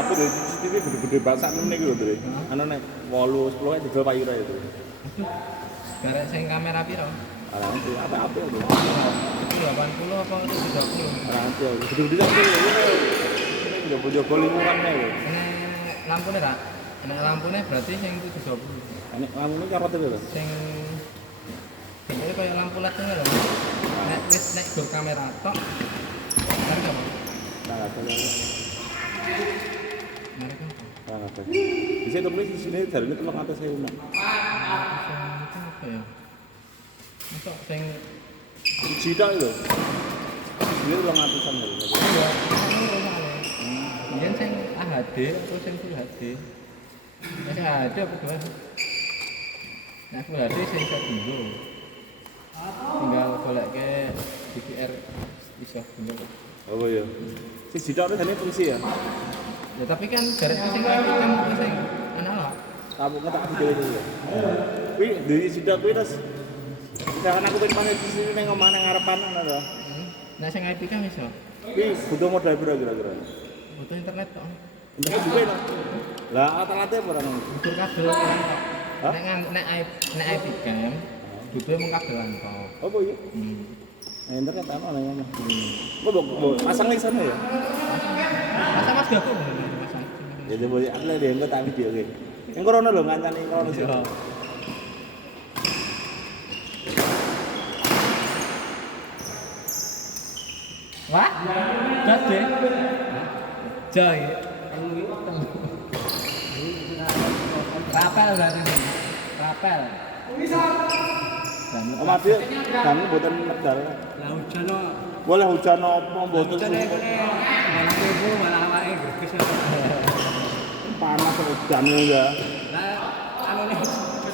Aku dari CCTV gede-gede bahasa ini gitu tuh. Anu nek 8 10 didol payu ra itu. Garek sing kamera piro? Ora ngerti apa-apa itu. 80 apa 30? Ora ngerti aku. Gede-gede sampe ngene. Jogo-jogo lingkungan nek. Nek lampune ra? Nek lampune berarti sing 70. Nek lampune carot itu lho. Sing ini kayak lampu LED ngono lho. Nek wis nek go kamera tok. Kan apa? Nah, kalau Mereka apa? nah, apa? Bisa tulis di sini jarine 300.000. Sing apa ya? Masuk sing Cita itu. Dia 200-an lho. iya, mungkin sing HD atau sing Full HD. Nek sing HD apa dua? Nek Full HD sing dulu. Tinggal golek ke DVR iso dulu. Oh iya. Si Cita itu jane fungsi ya. Ya tapi kan garek sing kan sing analog. Kamu ngetak video itu ya. Kuwi dari Cita kuwi terus jangan aku pengen main di sini neng omah neng ngarepan ngono lho. Nek sing IP kan iso. Kuwi butuh modal piro kira-kira? Butuh internet tok. Internet juga lho. Lah alat-alatnya apa nang? Butuh kabel kan tok. Hah? Nek IP kan butuh mung kabelan tok. Apa iya? Nah, internet apa nang omah? Mbok pasang di sana ya? Masa Mas Gaku masang. Ya coba aku lagi engko tak video oke. Yang corona lho ngancani corona sih. Wah, gede. Joy. Rapel berarti ini. Rapel. Omah dia kamu mboten medal. Lah hujan no. Boleh hujan apa mboten Hujan malah ibu malah awake greges. panas hujan ya. Lah anu nih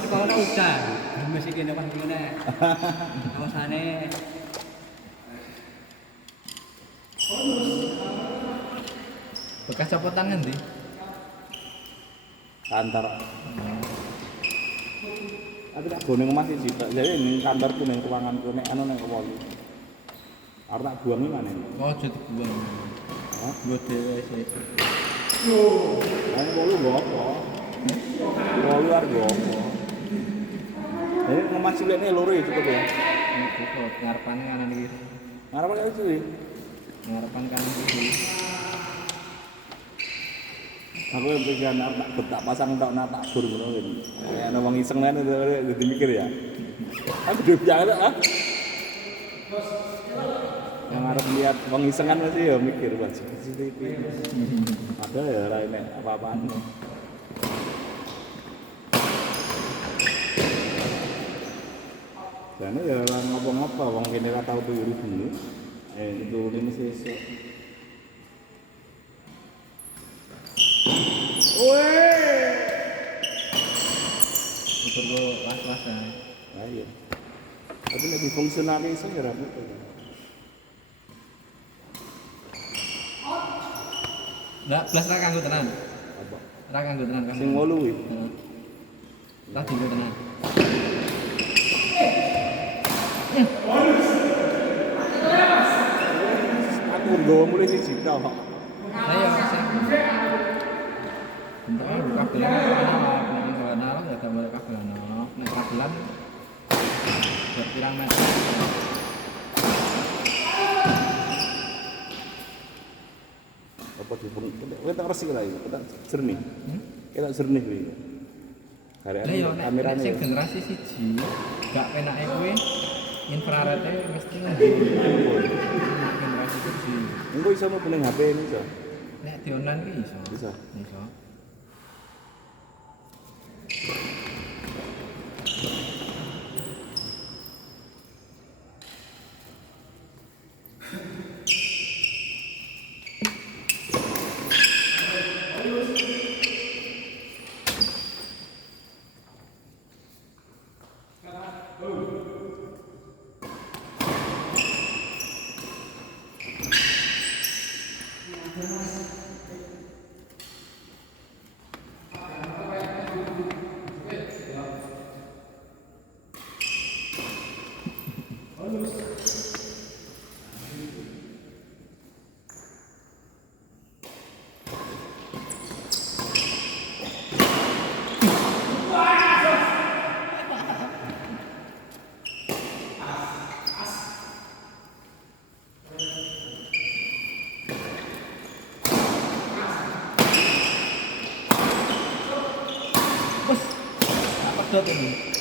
sekolah hujan. Mesti kene pas ngene. Kaosane Bekas copotan ngendi? Kantor. Aku tak goneng omah siji tak. Jadi ning kantorku ning ruanganku nek anu ning kewolu. Arep tak buangi maneh. Oh, aja dibuang. Hah? Nggo dhewe sik. Nang wolu nggo apa? Wolu arep nggo apa? Jadi omah cilikne loro ya cukup ya. Cukup ngarepane kanan kiri. Ngarep kaya iki. Ngarepan kanan kiri. Aku yang pikiran tak pasang tok tak bur ngono kan. Kayak ana wong iseng kan jadi mikir ya. Aku udah biasa ah. Yang harus lihat wong iseng kan masih ya mikir buat CCTV. Ada ya ora enek apa-apaan. Karena ya ora ngopo-ngopo wong kene ora tau tuyul dulu. Itu ini sesuk. Weh. Ukur go was-was ae. Ayo. Tapi lagi fungsional iso ya rapi. Lah, blas ra kanggo tenan. Apa? Ra kanggo tenan kan. Sing 8 kuwi. Heeh. Ra dinggo tenan. Aku nggawa mulai siji tok. Ayo sing. Bentuknya buka belan analog, nek analog ya gambar kabel analog, nek kabelan berpirang meter. Apa dipun kita resik lah itu, kita jernih. Kita jernih kuwi. Karek Lah yo nek kamerane. sing generasi siji gak penake kuwi infrarednya mesti ngendi. Generasi siji. Engko iso mlebu ning HP ini iso. Nek di online ki iso. Bisa. Iso. Apa dot ini?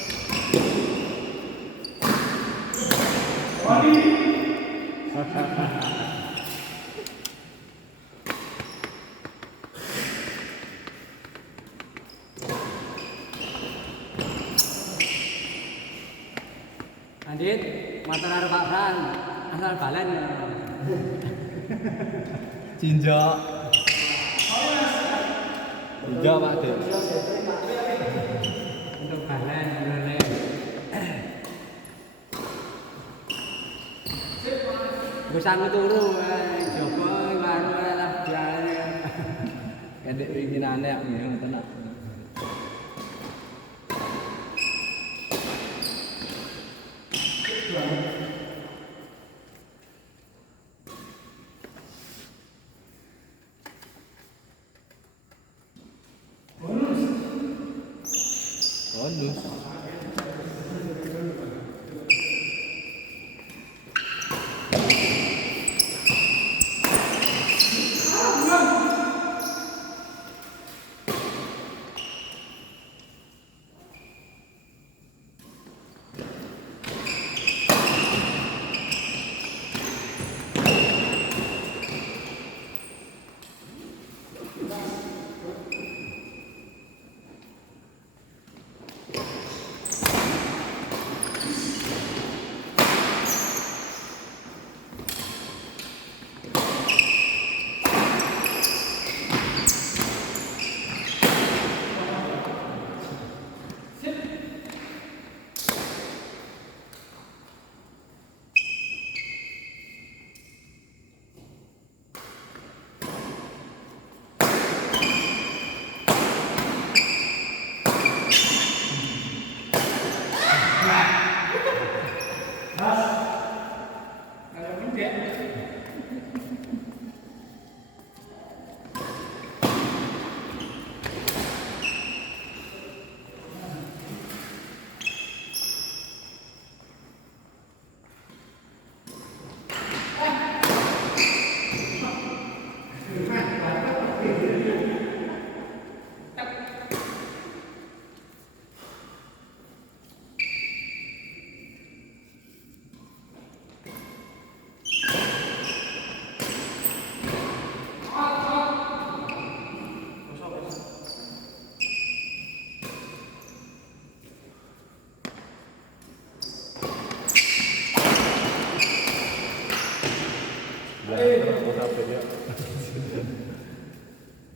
Adit, motor karo Pak Fran, asal balen. Cinjok. Cinjok Pak Dik. Untuk balen boleh. Wis aku turu, coba baru lah jalan. Kadek winginane aku ngoten nak. Bonus.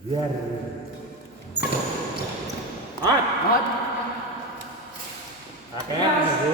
Biar. Hot. Akhirnya Bu.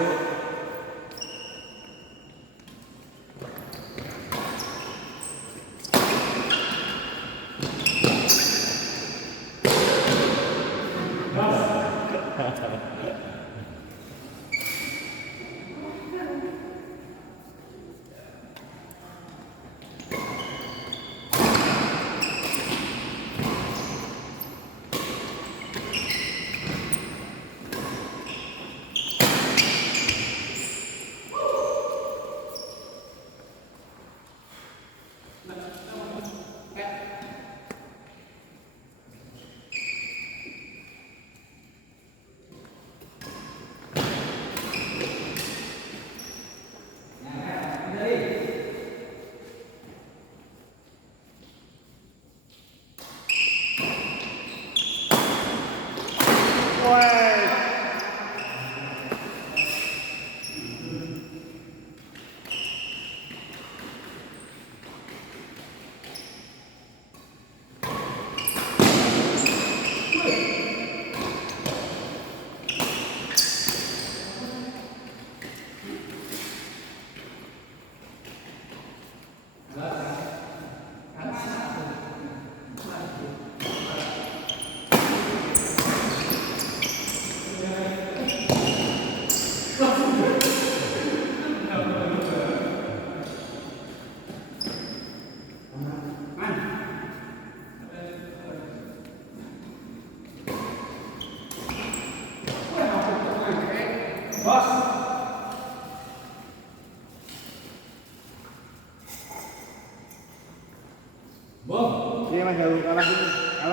Iya Mas Jalu kalah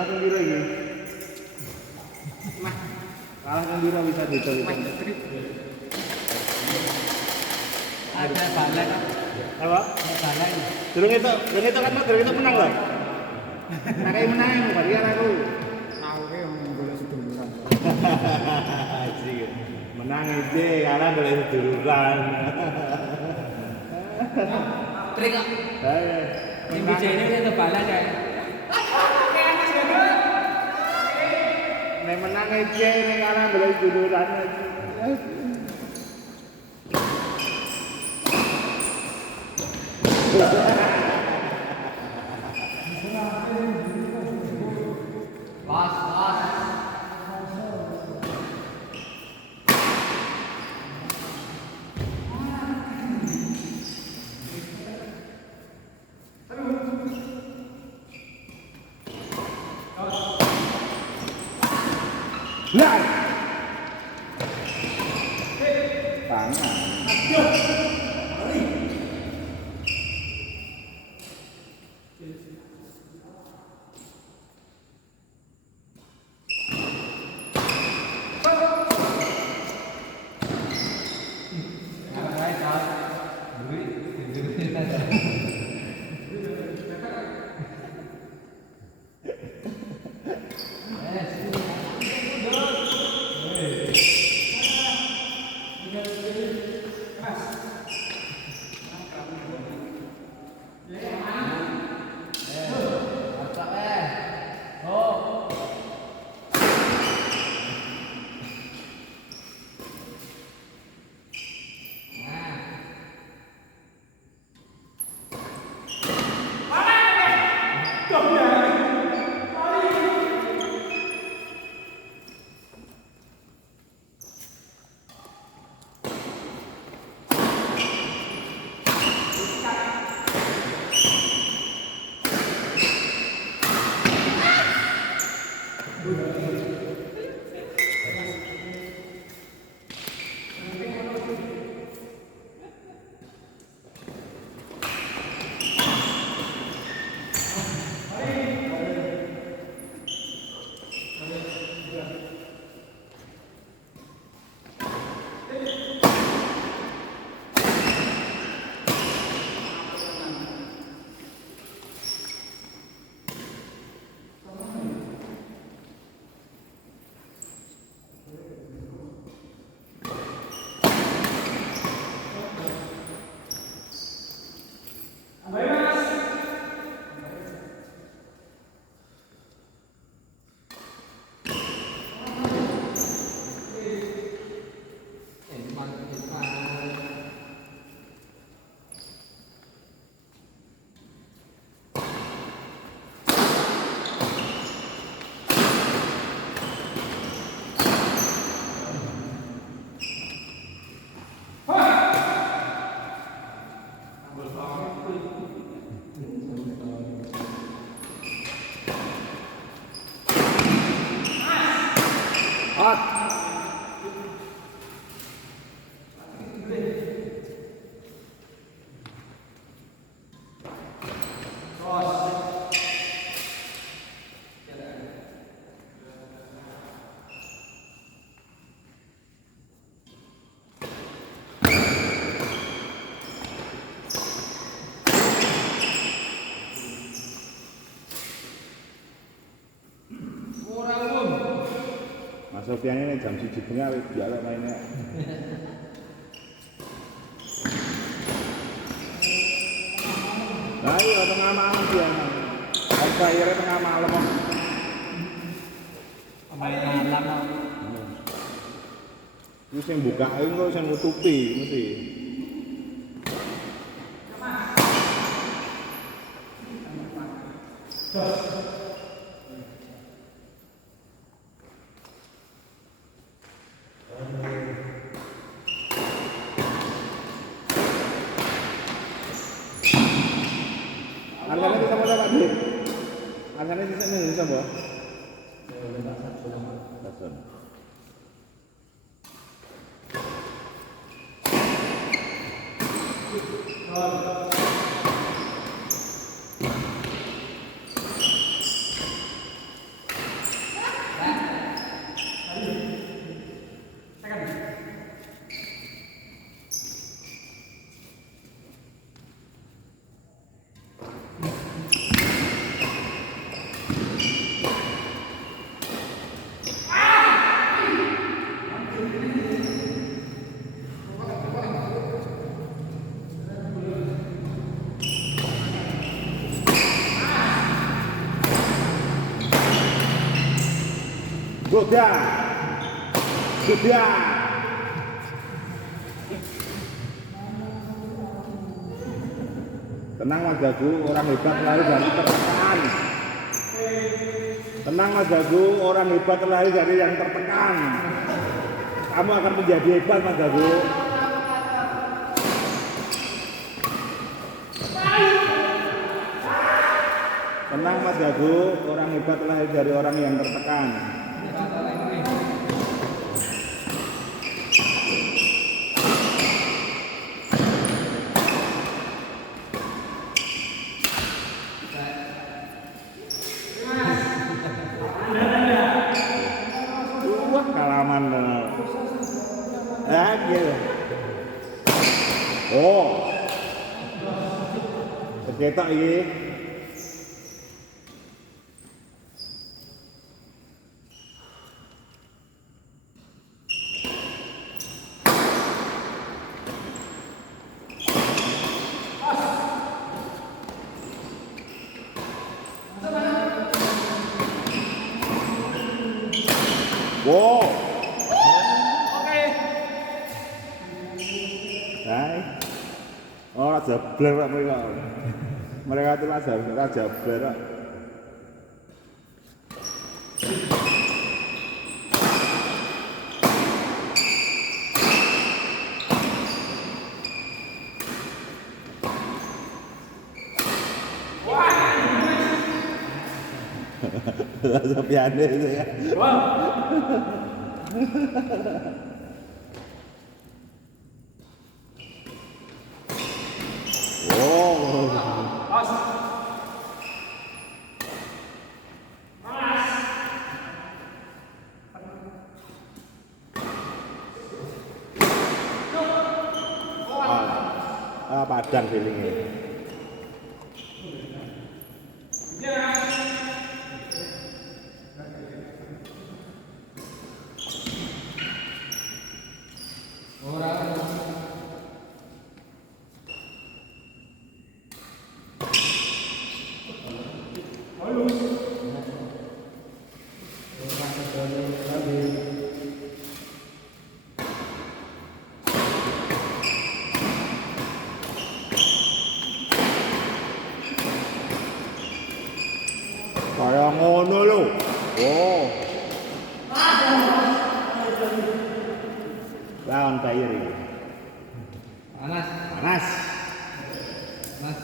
kan biro ini. Kalah kan biro bisa dihitung. Ada balai kan? Apa? Ada balai. Durung itu kan Mas, durung itu menang loh. Kayak menang, bagian aku. Tahu ke yang boleh seduluran. Asik. Menang ide, kalah boleh seduluran. Trik kok. Yang BJ ini ada balai ya. Nek menang ide, nek kalah boleh seduluran. Nah. Tangan. Mas Sofian ini jam 1 bengi wis biasa mainnya. Nah iya tengah malam dia. Akhirnya tengah malam kok. Main malam. Itu sing bukain kok sing nutupi mesti. Harganya bisa berapa Pak? Harganya bisa berapa? Sudah. Sudah. Tenang Mas Gagu, orang hebat terlahir dari tertekan. Tenang Mas Gagu, orang hebat terlahir dari yang tertekan. Kamu akan menjadi hebat Mas Gagu. Tenang Mas Gagu, orang hebat terlahir dari orang yang tertekan. Wah, kalaman bener. Gitu. Oh. Kecetok iki. Wow. Oke. Hai. Oh, raja bler kok mereka. Mereka itu raja bler kok. Raja piane itu ya. Padang feelingnya. Kaya ngono lho. Oh. Lawan Bayer iki. Panas. Panas. Mas.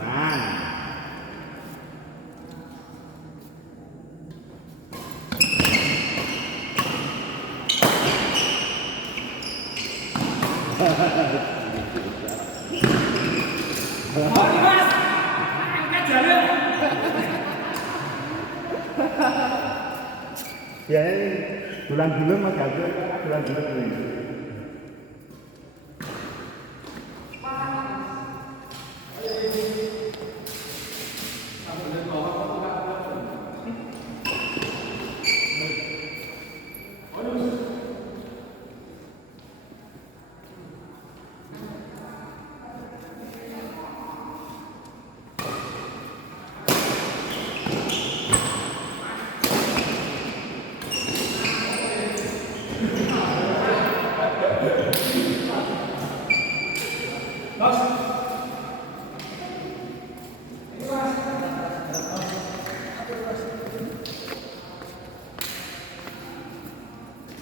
Nah. Ya, bulan-bulan Mas Gago, bulan-bulan ini.